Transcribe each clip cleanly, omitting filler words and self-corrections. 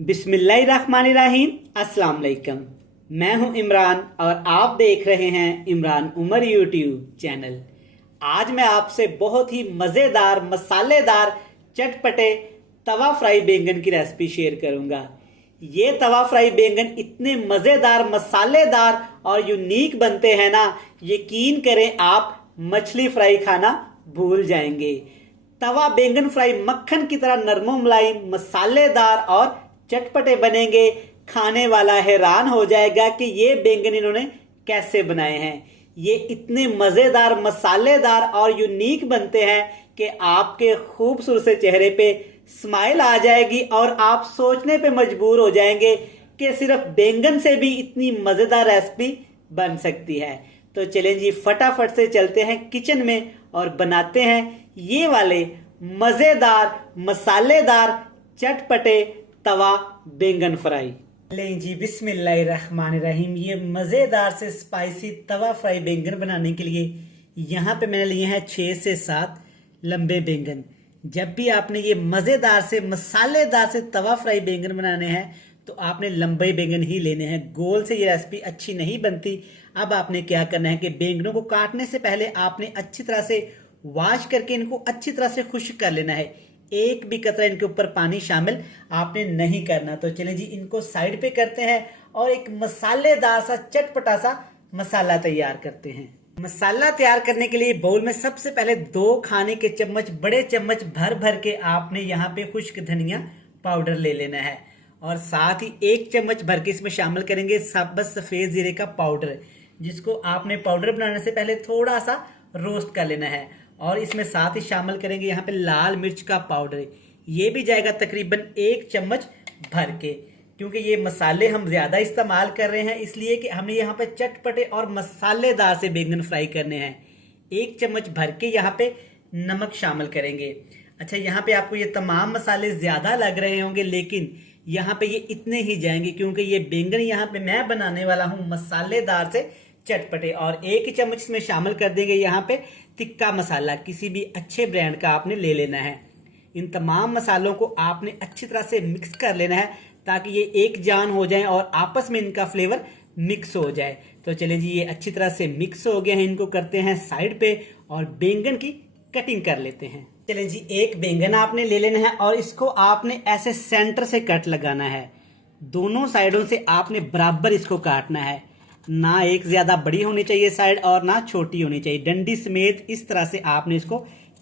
बिस्मिल्लाहिर्रहमानिर्रहीम। अस्सलाम वालेकुम। मैं हूं इमरान और आप देख रहे हैं इमरान उमर यूट्यूब चैनल। आज मैं आपसे बहुत ही मज़ेदार मसालेदार चटपटे तवा फ्राई बैंगन की रेसिपी शेयर करूंगा। ये तवा फ्राई बैंगन इतने मज़ेदार मसालेदार और यूनिक बनते हैं ना, यकीन करें आप मछली फ्राई खाना भूल जाएंगे। तवा बैंगन फ्राई मक्खन की तरह नरमो मलाई मसालेदार और चटपटे बनेंगे। खाने वाला हैरान हो जाएगा कि ये बैंगन इन्होंने कैसे बनाए हैं। ये इतने मजेदार मसालेदार और यूनिक बनते हैं कि आपके खूबसूरत से चेहरे पे स्माइल आ जाएगी और आप सोचने पे मजबूर हो जाएंगे कि सिर्फ बैंगन से भी इतनी मजेदार रेसिपी बन सकती है। तो चलें जी, फटाफट से चलते हैं किचन में और बनाते हैं ये वाले मजेदार मसालेदार चटपटे तवा बैंगन फ्राई। लें जी, बिस्मिल्लाहिर्रहमानिर्रहीम। ये मजेदार से स्पाइसी तवा फ्राई बैंगन बनाने के लिए यहाँ पे मैंने लिए हैं 6 से 7 लंबे बैंगन। जब भी आपने ये मजेदार से मसालेदार से तवा फ्राई बैंगन बनाने हैं तो आपने लंबे बैंगन ही लेने हैं। गोल से ये रेसिपी अच्छी नहीं बनती। अब आपने क्या करना है कि बैंगनों को काटने से पहले आपने अच्छी तरह से वॉश करके इनको अच्छी तरह से खुश्क कर लेना है। एक भी कतरा इनके ऊपर पानी शामिल आपने नहीं करना। तो चलें जी, इनको साइड पे करते हैं और एक मसालेदार सा चटपटा सा मसाला तैयार करते हैं। मसाला तैयार करने के लिए बाउल में सबसे पहले 2 खाने के चम्मच बड़े चम्मच भर भर के आपने यहाँ पे खुश्क धनिया पाउडर ले लेना है और साथ ही 1 चम्मच भर के इसमें शामिल करेंगे साबुत सफेद जीरे का पाउडर, जिसको आपने पाउडर बनाने से पहले थोड़ा सा रोस्ट कर लेना है। और इसमें साथ ही शामिल करेंगे यहाँ पे लाल मिर्च का पाउडर। ये भी जाएगा तकरीबन 1 चम्मच भर के, क्योंकि ये मसाले हम ज्यादा इस्तेमाल कर रहे हैं इसलिए कि हमने यहाँ पे चटपटे और मसालेदार से बैंगन फ्राई करने हैं। 1 चम्मच भर के यहाँ पे नमक शामिल करेंगे। अच्छा, यहाँ पे आपको ये तमाम मसाले ज्यादा लग रहे होंगे, लेकिन यहाँ पे ये इतने ही जाएंगे क्योंकि ये बैंगन यहाँ पे मैं बनाने वाला हूँ मसालेदार से चटपटे। और 1 चम्मच इसमें शामिल कर देंगे यहाँ पे तिक्का मसाला। किसी भी अच्छे ब्रांड का आपने ले लेना है। इन तमाम मसालों को आपने अच्छी तरह से मिक्स कर लेना है ताकि ये एक जान हो जाए और आपस में इनका फ्लेवर मिक्स हो जाए। तो चलें जी, ये अच्छी तरह से मिक्स हो गए हैं। इनको करते हैं साइड पे और बैंगन की कटिंग कर लेते हैं। चलें जी, 1 बैंगन आपने ले लेना है और इसको आपने ऐसे सेंटर से कट लगाना है। दोनों साइडों से आपने बराबर इसको काटना है। ना एक ज्यादा बड़ी होनी चाहिए साइड और ना छोटी होनी चाहिए। डंडी समेत इस तरह से आपने इसको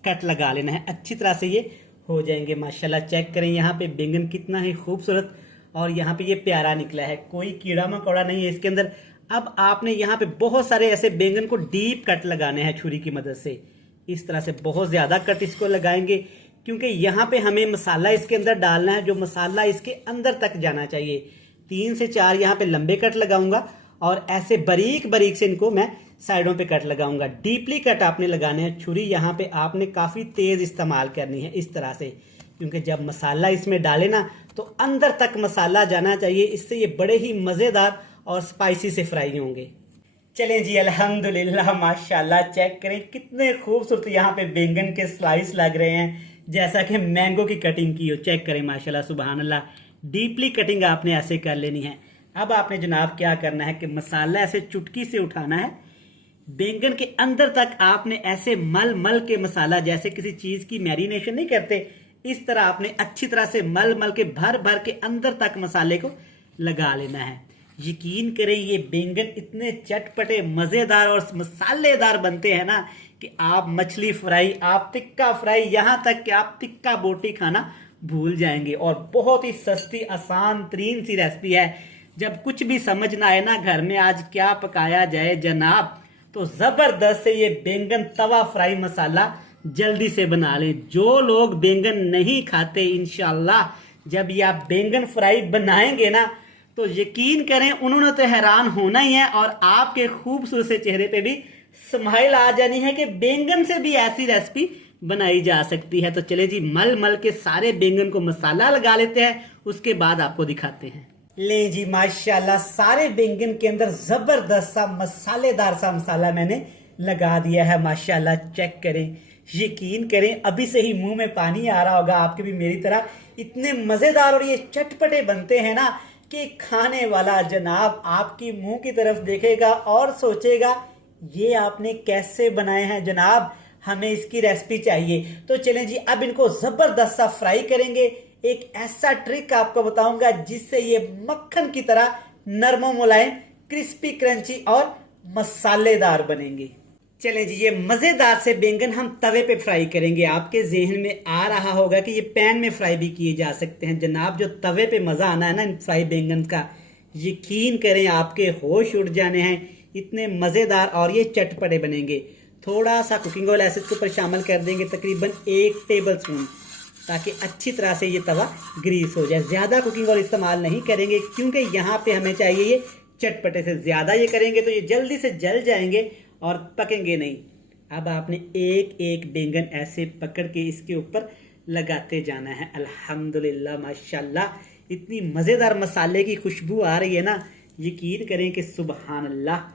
कट लगा लेना है। अच्छी तरह से ये हो जाएंगे। माशाल्लाह, चेक करें यहाँ पे बैंगन कितना ही खूबसूरत और यहाँ पे ये प्यारा निकला है। कोई कीड़ा मकोड़ा नहीं है इसके अंदर। अब आपने यहाँ पे बहुत सारे ऐसे बैंगन को डीप कट लगाने हैं छुरी की मदद से। इस तरह से बहुत ज्यादा कट इसको लगाएंगे क्योंकि यहाँ पे हमें मसाला इसके अंदर डालना है, जो मसाला इसके अंदर तक जाना चाहिए। 3 से 4 यहाँ पे लंबे कट लगाऊंगा और ऐसे बारीक बारीक से इनको मैं साइडों पे कट लगाऊंगा। डीपली कट आपने लगाने हैं। छुरी यहाँ पे आपने काफी तेज इस्तेमाल करनी है इस तरह से, क्योंकि जब मसाला इसमें डाले ना तो अंदर तक मसाला जाना चाहिए। इससे ये बड़े ही मजेदार और स्पाइसी से फ्राई होंगे। चलें जी, अल्हम्दुलिल्लाह माशाल्लाह, चेक करें कितने खूबसूरत यहाँ पे बैंगन के स्लाइस लग रहे हैं, जैसा कि मैंगो की कटिंग की हो। चेक करें माशाल्लाह, सुभान अल्लाह। डीपली कटिंग आपने ऐसे कर लेनी है। अब आपने जनाब क्या करना है कि मसाला ऐसे चुटकी से उठाना है। बैंगन के अंदर तक आपने ऐसे मल मल के मसाला, जैसे किसी चीज की मैरिनेशन नहीं करते, इस तरह आपने अच्छी तरह से मल मल के भर भर के अंदर तक मसाले को लगा लेना है। यकीन करें ये बैंगन इतने चटपटे मजेदार और मसालेदार बनते हैं ना कि आप मछली फ्राई, आप टिक्का फ्राई, यहाँ तक कि आप टिक्का बोटी खाना भूल जाएंगे। और बहुत ही सस्ती आसान तरीन सी रेसिपी है। जब कुछ भी समझ ना आए ना घर में आज क्या पकाया जाए जनाब, तो जबरदस्त से ये बैंगन तवा फ्राई मसाला जल्दी से बना लें। जो लोग बैंगन नहीं खाते, इंशाल्लाह जब ये आप बैंगन फ्राई बनाएंगे ना तो यकीन करें उन्होंने तो हैरान होना ही है और आपके खूबसूरत से चेहरे पे भी स्माइल आ जानी है कि बैंगन से भी ऐसी रेसिपी बनाई जा सकती है। तो चले जी, मल मल के सारे बैंगन को मसाला लगा लेते हैं, उसके बाद आपको दिखाते हैं। ले जी, माशाल्लाह सारे बैंगन के अंदर जबरदस्त सा मसालेदार सा मसाला मैंने लगा दिया है। माशाल्लाह, चेक करें, यकीन करें अभी से ही मुंह में पानी आ रहा होगा आपके भी मेरी तरह इतने मज़ेदार और ये चटपटे बनते हैं ना कि खाने वाला जनाब आपकी मुंह की तरफ देखेगा और सोचेगा ये आपने कैसे बनाए हैं जनाब, हमें इसकी रेसिपी चाहिए। तो चलें जी, अब इनको ज़बरदस्त सा फ्राई करेंगे। एक ऐसा ट्रिक आपको बताऊंगा जिससे ये मक्खन की तरह नरम मुलायम, क्रिस्पी, क्रंची और मसालेदार बनेंगे। चलें जी, ये मज़ेदार से बैंगन हम तवे पे फ्राई करेंगे। आपके जहन में आ रहा होगा कि ये पैन में फ्राई भी किए जा सकते हैं जनाब। जो तवे पे मज़ा आना है ना इन फ्राई बैंगन का, यकीन करें आपके होश उड़ जाने हैं। इतने मज़ेदार और ये चटपटे बनेंगे। थोड़ा सा कुकिंग ऑयल ऐसे इसके ऊपर शामिल कर देंगे, तकरीबन 1 टेबल स्पून, ताकि अच्छी तरह से ये तवा ग्रीस हो जाए। ज़्यादा कुकिंग ऑयल इस्तेमाल नहीं करेंगे क्योंकि यहाँ पे हमें चाहिए ये चटपटे से। ज़्यादा ये करेंगे तो ये जल्दी से जल जाएंगे और पकेंगे नहीं। अब आपने एक एक बैंगन ऐसे पकड़ के इसके ऊपर लगाते जाना है। अल्हम्दुलिल्लाह माशाल्लाह, इतनी मज़ेदार मसाले की खुशबू आ रही है ना, यकीन करें कि सुबहान अल्लाह।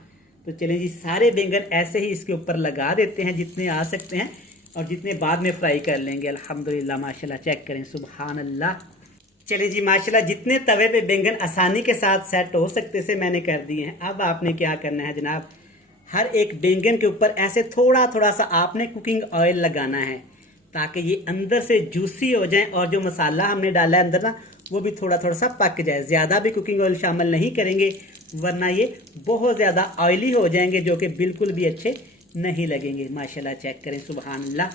तो चलें जी, सारे बैंगन ऐसे ही इसके ऊपर लगा देते हैं जितने आ सकते हैं, और जितने बाद में फ्राई कर लेंगे। अल्हम्दुलिल्लाह माशाल्लाह, चेक करें सुबहान अल्लाह। चलिए जी माशाल्लाह, जितने तवे पे बैंगन आसानी के साथ सेट हो सकते से मैंने कर दिए हैं। अब आपने क्या करना है जनाब, हर एक बैंगन के ऊपर ऐसे थोड़ा थोड़ा सा आपने कुकिंग ऑयल लगाना है ताकि ये अंदर से जूसी हो जाए और जो मसाला हमने डाला है अंदर ना, वो भी थोड़ा थोड़ा सा पक जाए। ज़्यादा भी कुकिंग ऑयल शामिल नहीं करेंगे वरना ये बहुत ज़्यादा ऑयली हो जाएंगे, जो कि बिल्कुल भी अच्छे नहीं लगेंगे। माशाल्लाह, चेक करें सुबहान अल्लाह।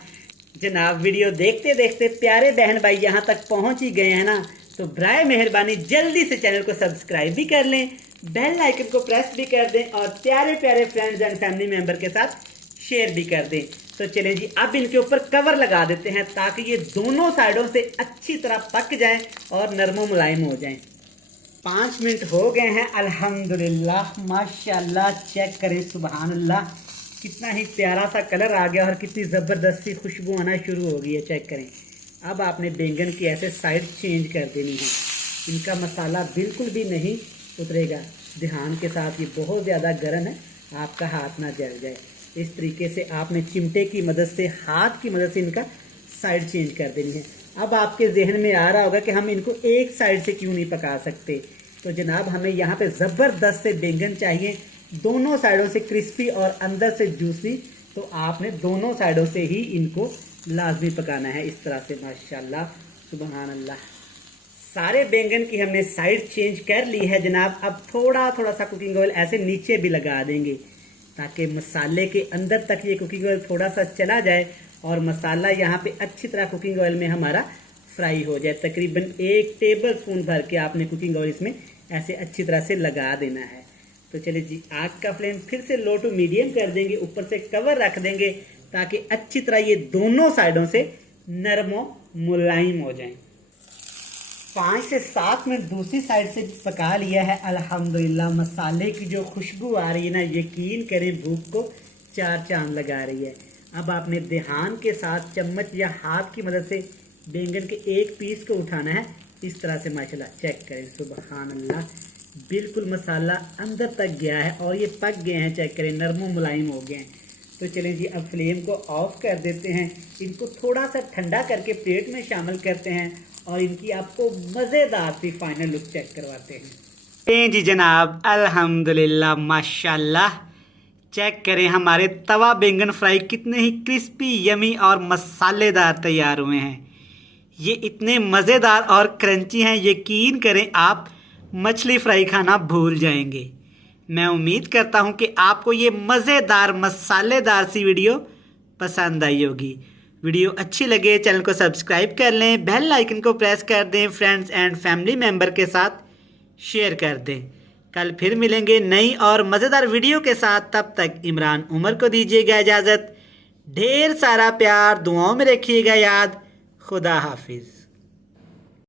जनाब, वीडियो देखते देखते प्यारे बहन भाई यहाँ तक पहुँच ही गए हैं ना, तो बराए मेहरबानी जल्दी से चैनल को सब्सक्राइब भी कर लें, बेल आइकन को प्रेस भी कर दें और प्यारे प्यारे फ्रेंड्स एंड फैमिली मेंबर के साथ शेयर भी कर दें। तो चलें जी, अब इनके ऊपर कवर लगा देते हैं ताकि ये दोनों साइडों से अच्छी तरह पक जाएं और नरम मुलायम हो जाएं। 5 मिनट हो गए हैं। अल्हम्दुलिल्लाह माशाल्लाह, चेक करें सुबहान अल्लाह, कितना ही प्यारा सा कलर आ गया और कितनी ज़बरदस्ती खुशबू आना शुरू हो गई है। चेक करें। अब आपने बैंगन की ऐसे साइड चेंज कर देनी है, इनका मसाला बिल्कुल भी नहीं उतरेगा। ध्यान के साथ, ये बहुत ज़्यादा गर्म है, आपका हाथ ना जल जाए। इस तरीके से आपने चिमटे की मदद से, हाथ की मदद से इनका साइड चेंज कर देनी है। अब आपके जहन में आ रहा होगा कि हम इनको एक साइड से क्यों नहीं पका सकते। तो जनाब, हमें यहाँ पे ज़बरदस्त से बैंगन चाहिए, दोनों साइडों से क्रिस्पी और अंदर से जूसी। तो आपने दोनों साइडों से ही इनको लाजमी पकाना है, इस तरह से। माशाल्लाह सुबहान अल्लाह। सारे बैंगन की हमने साइड चेंज कर ली है जनाब। अब थोड़ा थोड़ा सा कुकिंग ऑयल ऐसे नीचे भी लगा देंगे ताकि मसाले के अंदर तक ये कुकिंग ऑयल थोड़ा सा चला जाए और मसाला यहाँ पे अच्छी तरह कुकिंग ऑयल में हमारा फ्राई हो जाए। तकरीबन 1 टेबल स्पून भर के आपने कुकिंग ऑयल इसमें ऐसे अच्छी तरह से लगा देना है। तो चलिए जी, आग का फ्लेम फिर से लो टू मीडियम कर देंगे, ऊपर से कवर रख देंगे ताकि अच्छी तरह ये दोनों साइडों से नरम मुलायम हो जाएं। 5 से 7 मिनट दूसरी साइड से पका लिया है। अल्हम्दुलिल्लाह, मसाले की जो खुशबू आ रही है ना, यकीन करें भूख को 4 चांद लगा रही है। अब आपने ध्यान के साथ चम्मच या हाथ की मदद से बैंगन के एक पीस को उठाना है, इस तरह से। माशाल्लाह, चेक करें सुबहान अल्लाह, बिल्कुल मसाला अंदर तक गया है और ये पक गए हैं। चेक करें, नरम मुलायम हो गए हैं। तो चलें जी, अब फ्लेम को ऑफ कर देते हैं। इनको थोड़ा सा ठंडा करके प्लेट में शामिल करते हैं और इनकी आपको मज़ेदार सी फाइनल लुक चेक करवाते हैं। जी जनाब, अल्हम्दुलिल्लाह माशाल्लाह, चेक करें हमारे तवा बैंगन फ्राई कितने ही क्रिस्पी, यमी और मसालेदार तैयार हुए हैं। ये इतने मज़ेदार और क्रंची हैं, यकीन करें आप मछली फ्राई खाना भूल जाएंगे। मैं उम्मीद करता हूँ कि आपको ये मज़ेदार मसालेदार सी वीडियो पसंद आई होगी। वीडियो अच्छी लगे चैनल को सब्सक्राइब कर लें, बेल आइकन को प्रेस कर दें, फ्रेंड्स एंड फैमिली मेम्बर के साथ शेयर कर दें। कल फिर मिलेंगे नई और मज़ेदार वीडियो के साथ। तब तक इमरान उमर को दीजिएगा इजाज़त। ढेर सारा प्यार, दुआओं में रखिएगा याद। खुदा हाफिज़।